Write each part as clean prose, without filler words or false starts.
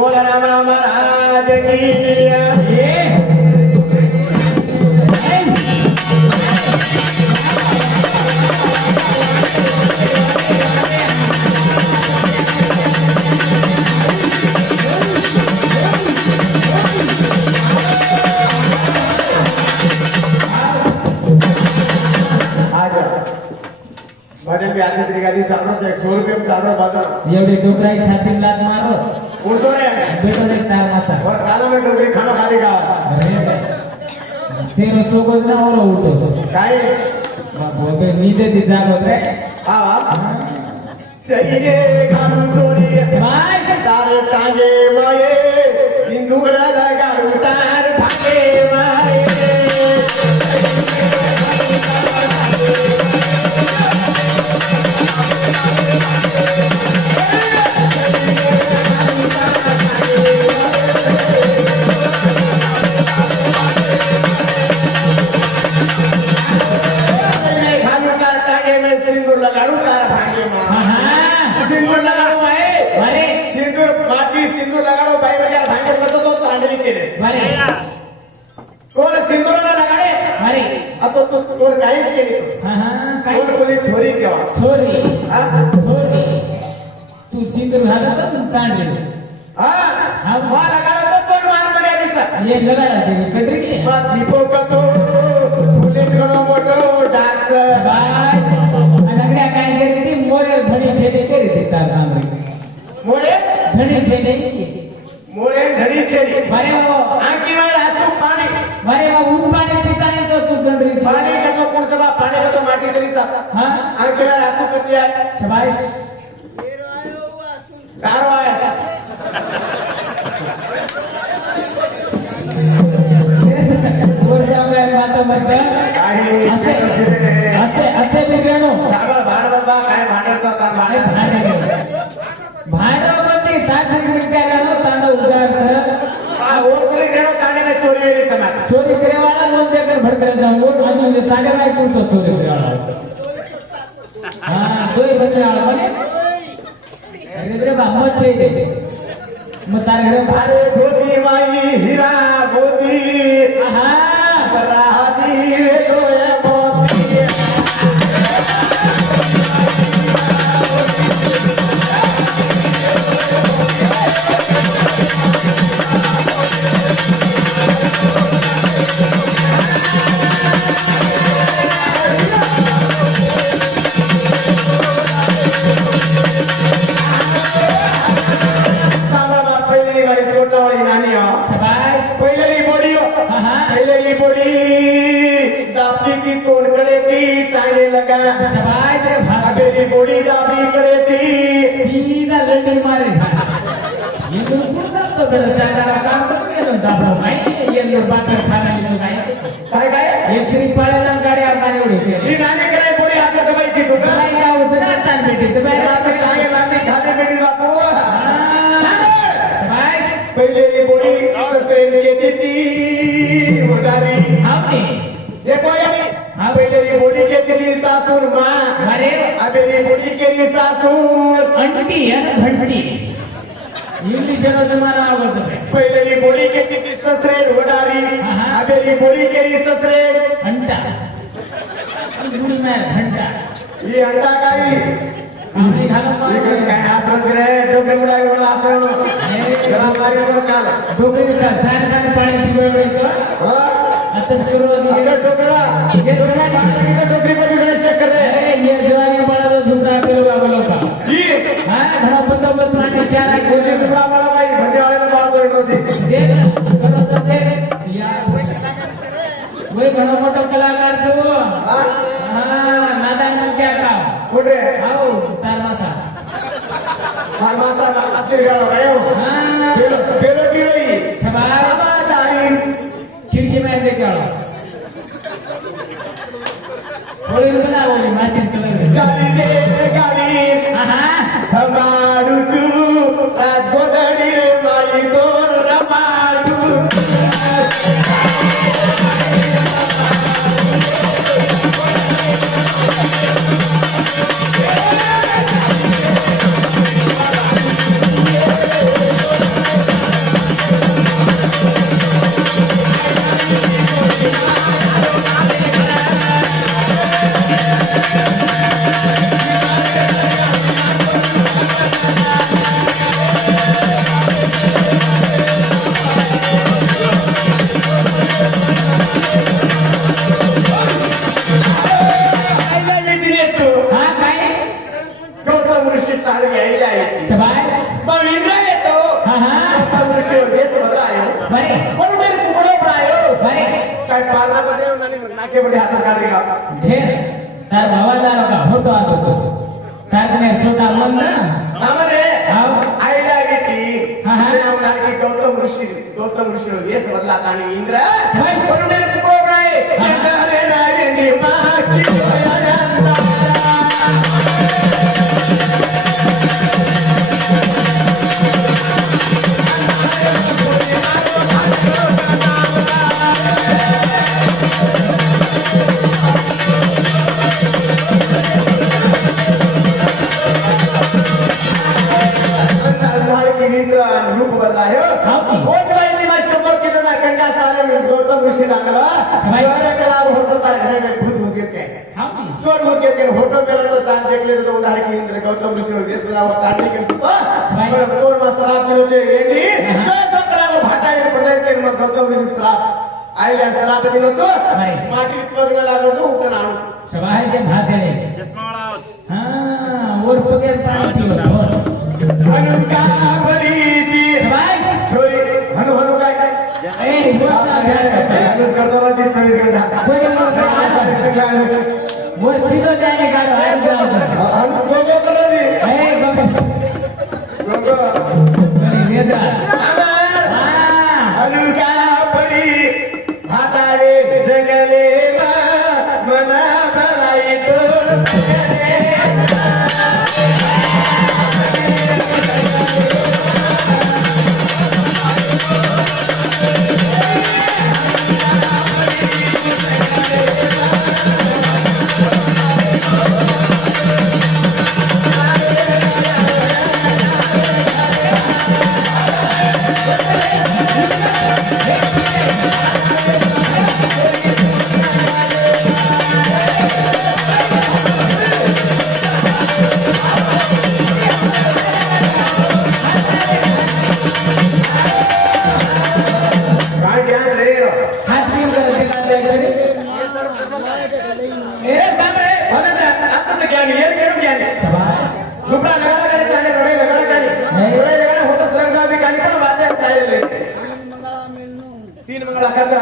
बोल रामा महाराज की भजन के आधी तरीके चालू है 100 रुपये में चालू है बाजार एवढे डोकराई छाती लात मारो उड़तो रे बेटो ने तार मासा और काला में डोकरी खाना खाली का सेरो सोगो ना ओलो उठतो काय बोलते नींदे दी जागो रे हां सही रे काम चोरी भाई तार टांगे माये सिंदूर लगा उतार भागे माये सिंदूर लगाड़ो भाई बजार भांगे करतो तो तांडवी केले अरे कोण सिंदूर ना लगाडे अरे अब तो तोर काहीच केली हां काय कोण कोणी छोरी केवा छोरी हां छोरी तू सिंदूर घालत तर तांडली हां वा लगाडो तो तोड मार मध्ये दिसा ये लगाडाचे कटरी की वा झिपो कतो फुले गणो मोठो डान्स बास अनगड्या काय करते मोरे धणी छेटे करी देता काम रे मोरे धणी छेटे मोरे धणी छेटे मारे वो आंकी वाला हातू पाणी मारे वो ऊन पाणी पिता नहीं तो तू गंडरी पाणी का तो कोण जबा पाणी का तो माटी तरी सा हां आंकी वाला हातू कती आहे शाबाश गारो आया बोल जाऊंगा बात मत काही असे बिगडो बाबा बाबा काय भांडतो आता भांडवती तांडव तांडव उदार सर वो कोणी गेलो तांडे में चोरी गेली तमा चोरी करे वाला लोन देकर भड़कर जाऊं वो अजून जे तांडव नाही कोण सो चोरी करे वाला हां तोय बसले वाला बने अरे रे बाबा मच्छे दे मग तार घरे अरे गोदी माई हिरा गोदी हां राहती रे गोया मोती शाबाश रे भाग मेरी बॉडी दाबी करे थी सीधा लंडन मारे ये तो पूरा तो मेरा सारा काम कर के दाबो भाई ये लोग बात कर खाना नहीं काय काय एक श्री पाळला गाडी आकाने उडी ही नाने करे बोली आता दबायची कुठं काय या उचना तान बेटी तर बाहेर आता काय नाने खाने बेटी बापू शाबाश पहले ये बॉडी सस्ते के दी उडारी आपने देखो यानी पहले ये बॉडी के दी सासुर मां अरे अबे ये बॉडी के दी सासुर अंटी है ना घंटी इंग्लिश में तुम्हारा आवाज है पहले ये बॉडी के दी ससरे उडारी अबे ये बॉडी के दी ससरे अंटा गुड़ी में घंटा ये अंडा काई हमने खाना लेकिन काय हाथ रख रहे डोके उड़ाए वाला आप जरा मारे और काल डोके का जान खाने पानी पीवे तो हां आता शुरुआत अरे डोकरा ये डोकरा पानी का डोकरी पर भी शेक कर रहे अरे ये जवानी बड़ा तो झुका पे लोग का ये हां घड़ा बंदोबस्त माने चारा ये टुकड़ा वाला भाई भंडे वाले ने बात कर रही देख करो तो देख यार वही घड़ा मोटो कलाकार छो हां नादान मन क्या का कुठे आओ तार मासा मासा असली गाव आहे हां बेलो की रही शाबाश समाधारी खिड़की में देख आओ थोड़ी बना वो मशीन चल गाड़ी दे गाड़ी हां हमारू तू रात गोदड़ी रे माई तोर रमाडू यायला आहे शबाश पण इंद्र येतो हा हा देश बदलायो बरे कोण मेरे कुकडो पडायो बरे काय पानामध्ये नाकेमध्ये हात काढले का ढेर तार भावाचा का फोटो आत होतो तारने सोटा मन ना सामने हाव आईला गेली हा, हा. नाव नाकी गौतम ऋषी देश बदला आणि इंद्र शबाश. कोण मेरे कुकडो पडाय शंकरे नागे माकी रूप बदलायो शंभर किलो ना कंडा सारे गौतम ऋषी लागला फोटो तार घर में खुद घुस गए चोर घुस गए फोटो मेरा तो जान देख ले तो उधार की इंद्र गौतम ऋषी हो गए बुलावा काटने के सुपा चोर में शराब दिलो जे एडी जो तो करा भाटा एक प्रदेश के में गौतम ऋषी शराब आईला शराब दिलो तो माटी पगला लागो तो उठन आणू शबाश भातेडे हां वर पगेर पाणी पियो हनुका बरीची शबाश छोरी हनु हनु काय ए मोठा ध्यान करदोराची छोरी गंधा कोणी वर सीधो जाने गाडो आडी जाओ हनु गोगो करोदी ए बाबा गोगो अरे वेदा हनुका बरी भातारे जगले मना भराई तो तीन मंगला खाता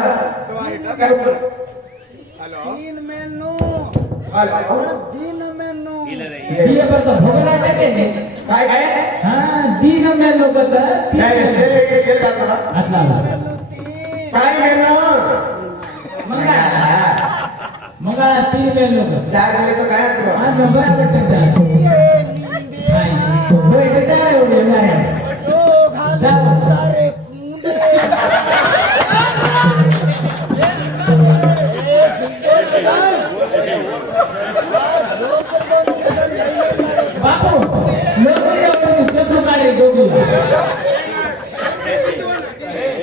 दिए पर तो भोगला टाकेंगे काय काय हां दिन में लोकच काय शेर करतो आतला काय घेणं मंगळा 3 में लोकच चार वेळे तो काय असतो हां नंबर पटकन जा हाय तो इथे जा रे उडे मारे जा बापू लोक येऊन चतुर काढे दोघीला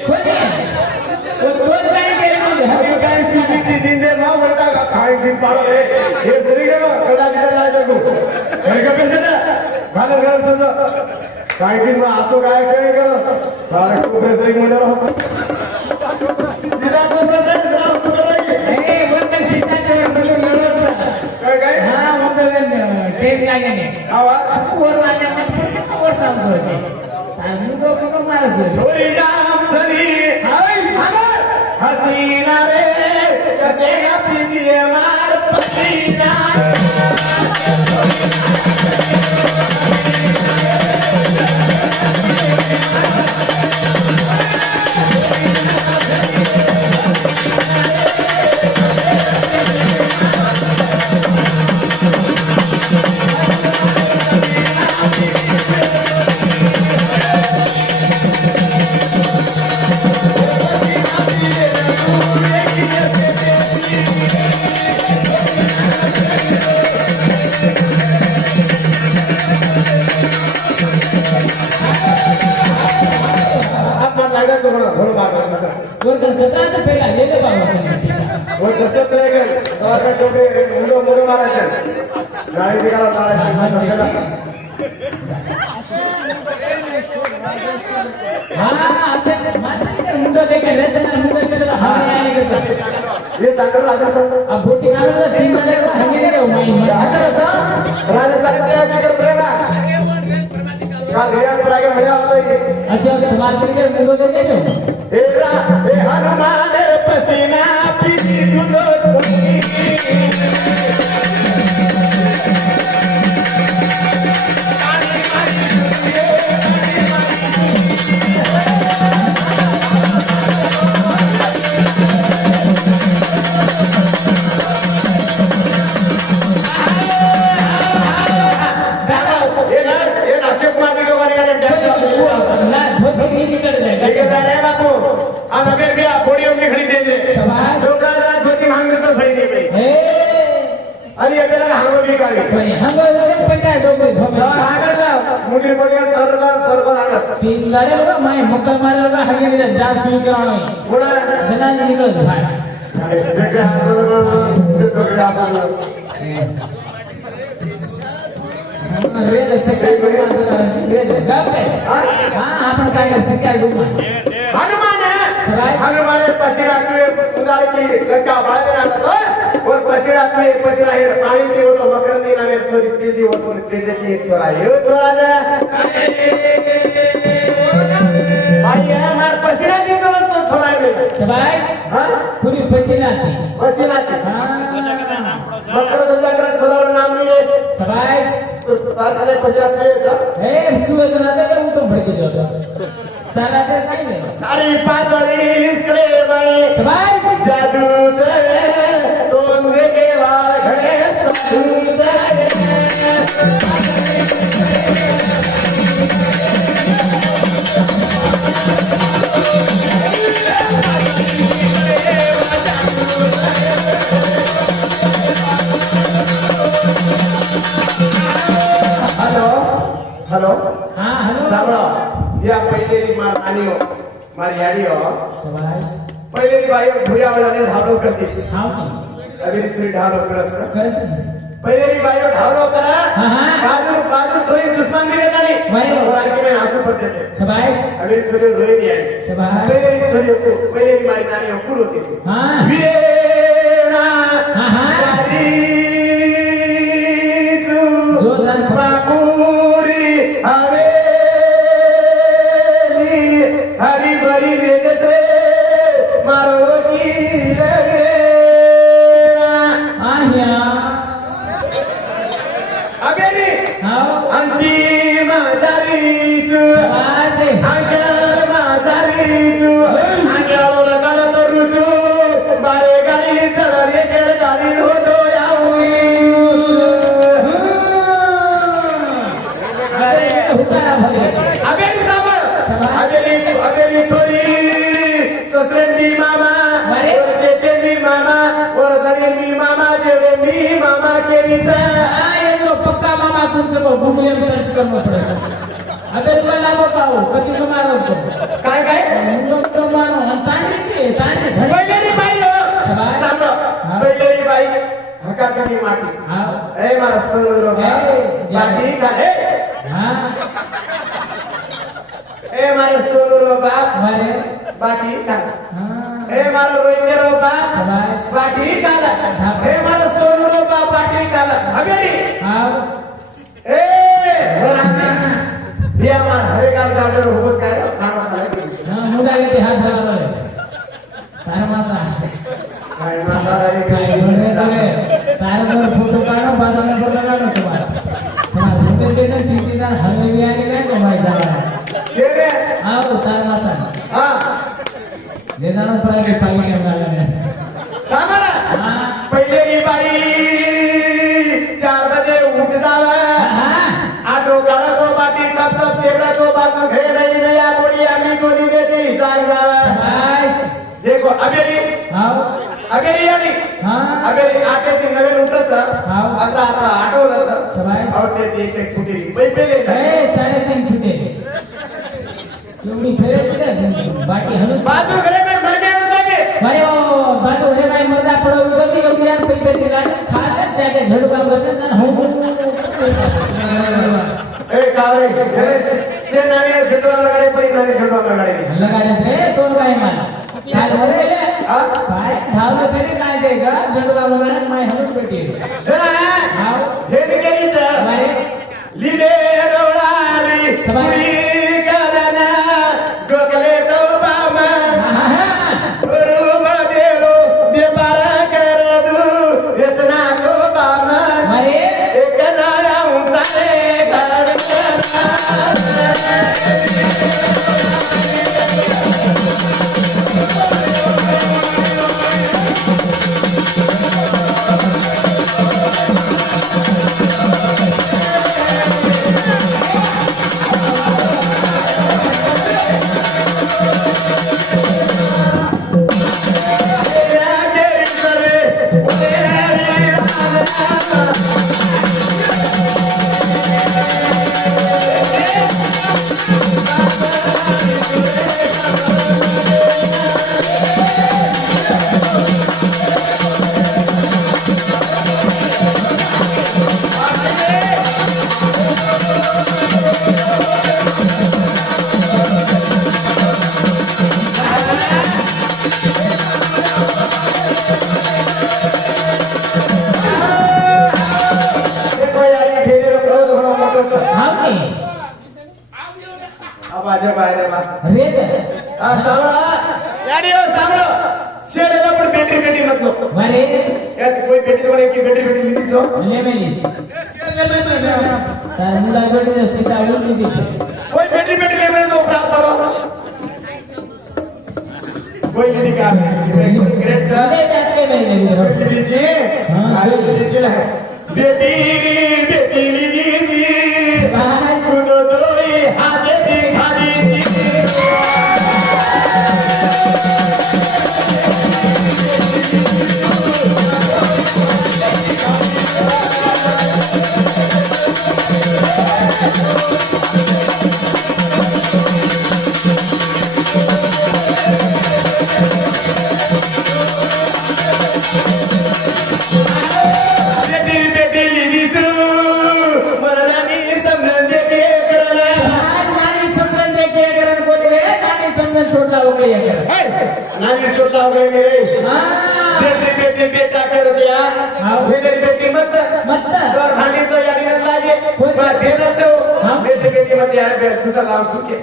कोणी वो कोण काय केलं हवी काय सीबीसी दिंदे नाव म्हणता का काय दिन पाडो रे हे सरी गेलो कडा दिला नाही तो घरी का पैसे ना घाल घर समजा काय दिन मग आतो काय काय गेलो सारे कोपरे सरी मंडळ होतो दिला कोपरे सरी नाव कोपरे ए वंदन सीताच्या वर लढवचा काय काय हा वंदन टेक लागेने आवा वर आल्या मत वर सांगतो आणि लोक कोण मारायचं छोरी नाम सरी हाय सागर हसीना रे कसे ना प्रीती मार पसीना कत्राचं पहिला गेले बाबा वो तसंच राहील सरकार टोपे मुलं मारायचे गाडी बिगाला मारायचे हा अच्छा माझं मुंडा देखा रे त्याला मुंडा केला हा नाही कसं ये तांडव राजस्थान अब बोटी काढला 3 जण हंगे रे माई राजस्थान राजस्थान का रिया करागे मजा आता है अच्छा तुम्हारे से के मुंह दे दे तेरा ए हनुमान पसीना पीती दूधो छोड़ी ना धोती नहीं निकल जाएगा लेके जा रहे हैं बापू अब अगर भी आप बोड़ियों में खड़ी दे दे शाबाश। छोटा सा छोटी मांग तो सही नहीं भाई ए अरे अगर हम भी करें भाई हम लोग पता है डोबे सब धोबे आगत ना मुझे बोलिए सर्व आगत तीन लड़े होगा मैं मुक्का मारे होगा हगे नहीं जा सुई कराना थोड़ा जना नहीं निकल भाई देखे हाथ रेड सेकंड रेड गप हां आपण काय कर सेकंड रूम हनुमान है शाबाश। हनुमान पसीना चुए उदार की लंका बाळ देना तो और पसीना चुए पसीना है पानी की वो तो मकरंदी नामे छोरी पीजी वो तो पेटे की एक छोरा ये छोरा जा भाई है हमार पसीना दी तो छोरा है शाबाश हां पूरी पसीना थी पसीना की हां मकरंदी का छोरा नाम नहीं है शाबाश तो तारने पसीना चुए था ए चुए तो ना दे उठो भड़के जाओ साला ते नहीं ले अरे पातरी इसके भाई शाबाश जादू से तोंगे के वार घड़े साधु से हेलो हेलो हां हेलो सामड़ा या पहले री मार आनी हो मार यारी हो शाबाश पहले री भाई भुरिया वाला ने ढालो करती हां अभी री छुरी ढालो करत है करत पहले री भाई ढालो करा हाँ, हाँ। बाजू बाजू थोड़ी दुश्मन भी रहता नहीं भाई। और आगे में आंसू पड़ते थे शाबाश अभी री छुरी रोई नहीं आई शाबाश पहले री छुरी को पहले री मारी नानी हो कुल होती थी हां वीरेना हाँ, हाँ। जो जान बापूरी हवेली हरी भरी वेद से मारो की रे आहिया अगेली हां अंतिम जारीचु शाबाश अंकर माजारीचु अंगालो लगालो तो रुचु बारे गाली चलरे केर गाली होतो याऊनी अरे हुकारा भरे अगेली साब शाबाश। अगेली छोरी ससरेंडी मामा अरे। और जेकेंडी मामा और जड़ेंडी मामा जेवेंडी मामा केरीचा हां ये तो पक्का मामा तुमचं को गूगल में सर्च करना पड़ेगा अबे तुला ना बताओ कधी तुम्हारा तो काय काय मुंडो तो मारो हम तांडी धड़ी पहिलेरी बाई हो शाबाश। साब हाँ। पहिलेरी बाई हका कधी माटी हां ए मारा सोनू रोगा ए, जा। बाकी का ए हां ए मारा सोनू रोगा मारे बाकी का हां ए मारा रोहिंगे रोगा शाबाश। बाकी का हाँ। ए मारा सोनू रोगा बाकी का अगेरी हां ए रामा बिया मार हरे गाल गाडर होत काय खाना खायला हां मुंडा के हाथ धरा रे तारा मासा काय मारा रे काय बोले तोरे तारा पर फोटो काढो बाद में फोटो काढो तुम्हारा फोटो देना तीन हल्ले भी आने का कमाई जाना ये रे आओ तारा मासा हां ले जाना पड़ेगा पाली के गाने सामरा हां पहिले री बाई 4 बजे उठ जावा हां आटो करा तो बाटी तब तब तेरा तो बाजू घे नहीं नया बोली आम्ही दोनी देती जाग जावा शाबाश देखो अगेरी आओ अगेरी आली हां अगेरी आटे ती नवीन उठत हाँ। आता आता आठवलं शाबाश। आवडते ती एक फुटी पहिले ए 3.5 छुटे केवढी फेरायची बाटी हलून बाजू घरे में भर गए उठाके अरे ओ बाजू घरे बाई मर्दा पडो उगवली एवढी रात पैपे ती रात खात चाटे झडू काम बसत ना हो ए कावरे घरे से नाने छटवा लगाडे पडी नाने छटवा लगाडे लगाडे रे तोड काय मान काय घरे रे हा काय धावलं छटे काय जाय का झडू काम लगाडे माय हलून पेटी जरा हाव हेड केलीच अरे लिदे रोळारी पुरी कराना डोकले तो बामा रूप देरो व्यापार कर दू इतना को बामा अरे एक नया उतारे घर हाँ की आवाज बाहेर बा रेत याडियो सांभळो शेरेला पण बेटी बेटी मतलो अरे यात कोई बेटी म्हणे की बेटी बेटी मिली जो ले मेलीस तार मुला बेटी सीधा उलटी दिली कोई बेटी बेटी ले मेरे तो प्राप्त करो कोई नहीं का ग्रेट सर अरे त्यात काय माहिती दीदी जी हाँ, दीदी जी बेटी बेटी दीदी जी बाय सुनो दोई हाथे दिखाई जी छोटा हो गया नानी छोटा हो गए मेरे बेटी बेटी बेटा कर दिया मेरे बेटी मत मत सर भांडी तो यारी न लागे पर देना छो बेटी बेटी मत यार दूसरा नाम छुके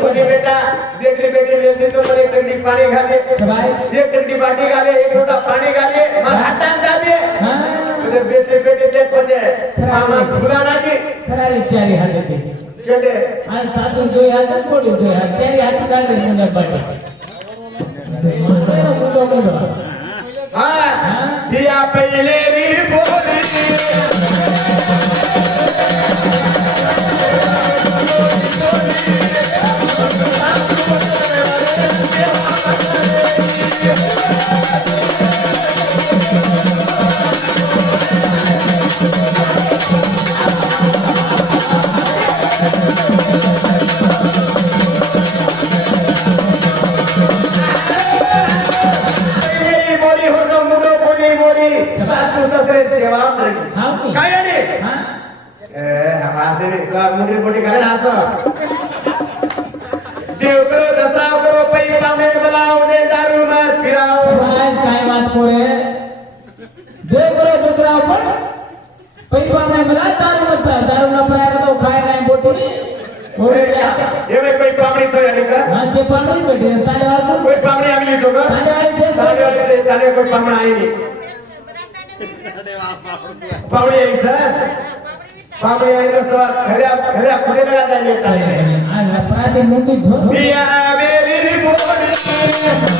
कोनी बेटा बेटी बेटी ले दे तो पर एक टंडी पानी खा दे शाबाश एक टंडी पानी खा ले एक लोटा पानी खा ले मां हाथान खा दे हां बेटी बेटी देख पजे मामा खुला ना की खरारी चारी हाथ ते चले आज सासून दोय हात पोडी दोय हात चारी हात काढले मुंडा पाटी मातेला मुंडो मुंडो हां दिया पहिले री बोली सेवा हां की काय रे हां हमासे रे सर मुंडी पोटी करे ना सर देव करो दसराव करो पै पामे बनाओ ने दारू मत फिराओ आज काय बात कोरे जे करो दूसरा ऊपर पैपा में मिला दारू न पराया तो खाए काय बोटी ओरे ये में कोई पामड़ी छो यानी का हां से पामड़ी बैठे साडे वाला कोई पामड़ी अगली छो का साडे वाले से साडे से ताने कोई पामड़ा आई नहीं पावड़ी आई सर पावड़ी आई तो सर खरे खुले लगा जाए आज अपराधी मुंडी धो दिया मेरी बोली